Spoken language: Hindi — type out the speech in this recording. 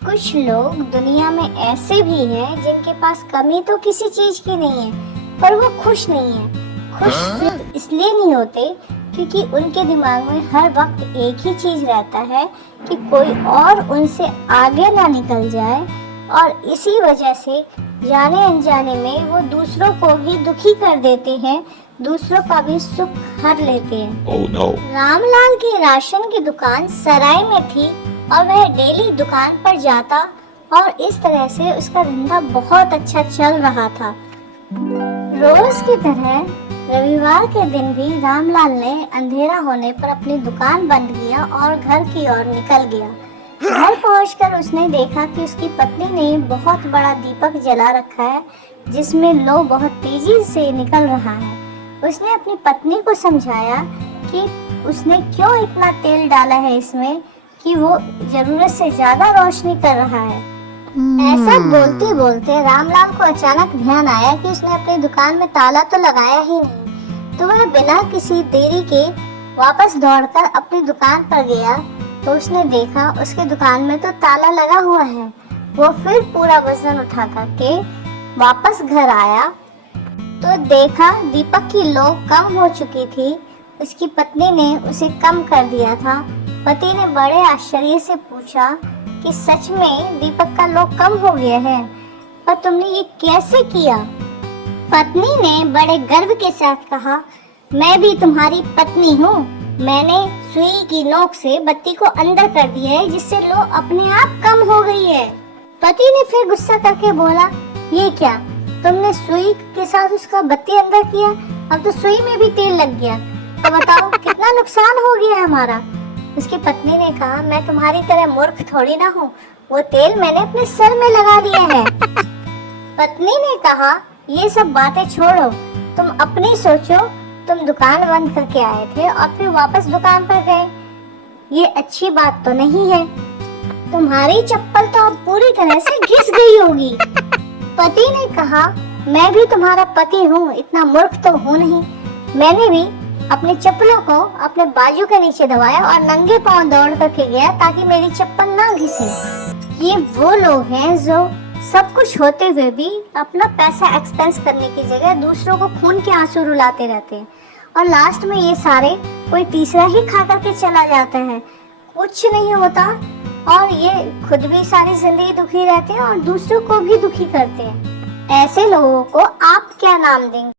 कुछ लोग दुनिया में ऐसे भी हैं जिनके पास कमी तो किसी चीज की नहीं है, पर वो खुश नहीं है। खुश सिर्फ इसलिए नहीं होते क्योंकि उनके दिमाग में हर वक्त एक ही चीज रहता है कि कोई और उनसे आगे ना निकल जाए, और इसी वजह से जाने अनजाने में वो दूसरों को भी दुखी कर देते हैं, दूसरों का भी सुख हर लेते हैं। Oh no. रामलाल की राशन की दुकान सराय में थी और वह डेली दुकान पर जाता और इस तरह से उसका धंधा बहुत अच्छा चल रहा था। रोज की तरह रविवार के दिन भी रामलाल ने अंधेरा होने पर अपनी दुकान बंद किया और घर की ओर निकल गया। घर पहुंचकर उसने देखा कि उसकी पत्नी ने बहुत बड़ा दीपक जला रखा है जिसमें लो बहुत तेजी से निकल रहा है। उसने अपनी पत्नी को समझाया कि उसने क्यों इतना तेल डाला है इसमें कि वो जरूरत से ज्यादा रोशनी कर रहा है। ऐसा बोलते बोलते रामलाल को अचानक ध्यान आया कि उसने अपनी दुकान में ताला तो लगाया ही नहीं, तो वह बिना किसी देरी के वापस दौड़कर अपनी दुकान पर गया। तो उसने देखा उसकी दुकान में तो ताला लगा हुआ है। वो फिर पूरा वजन उठा करके वापस घर आया तो देखा दीपक की लो कम हो चुकी थी। उसकी पत्नी ने उसे कम कर दिया था। पति ने बड़े आश्चर्य से पूछा कि सच में दीपक का लो कम हो गया है, पर तुमने ये कैसे किया? पत्नी ने बड़े गर्व के साथ कहा, मैं भी तुम्हारी पत्नी हूँ। मैंने सुई की नोक से बत्ती को अंदर कर दिया है जिससे लो अपने आप कम हो गई है। पति ने फिर गुस्सा करके बोला, ये क्या, तुमने सुई के साथ उसका बत्ती अंदर किया? अब तो सुई में भी तेल लग गया, तो बताओ कितना नुकसान हो गया हमारा। उसकी पत्नी ने कहा, मैं तुम्हारी तरह मूर्ख थोड़ी ना हूँ, वो तेल मैंने अपने सर में लगा दिया है। पत्नी ने कहा, ये सब बातें छोड़ो, तुम अपनी सोचो। तुम दुकान बंद करके आए थे और फिर वापस दुकान पर गए, ये अच्छी बात तो नहीं है। तुम्हारी चप्पल तो अब पूरी तरह से घिस गई होगी। पति ने कहा, मैं भी तुम्हारा पति हूँ, इतना मूर्ख तो हूँ नहीं। मैंने भी अपने चप्पलों को अपने बाजू के नीचे दबाया और नंगे पांव दौड़ करके गया ताकि मेरी चप्पल ना घिसे। ये वो लोग हैं जो सब कुछ होते हुए भी अपना पैसा एक्सपेंस करने की जगह दूसरों को खून के आंसू रुलाते रहते हैं, और लास्ट में ये सारे कोई तीसरा ही खा करके चला जाता है, कुछ नहीं होता, और ये खुद भी सारी जिंदगी दुखी रहते हैं और दूसरों को भी दुखी करते हैं। ऐसे लोगों को आप क्या नाम देंगे?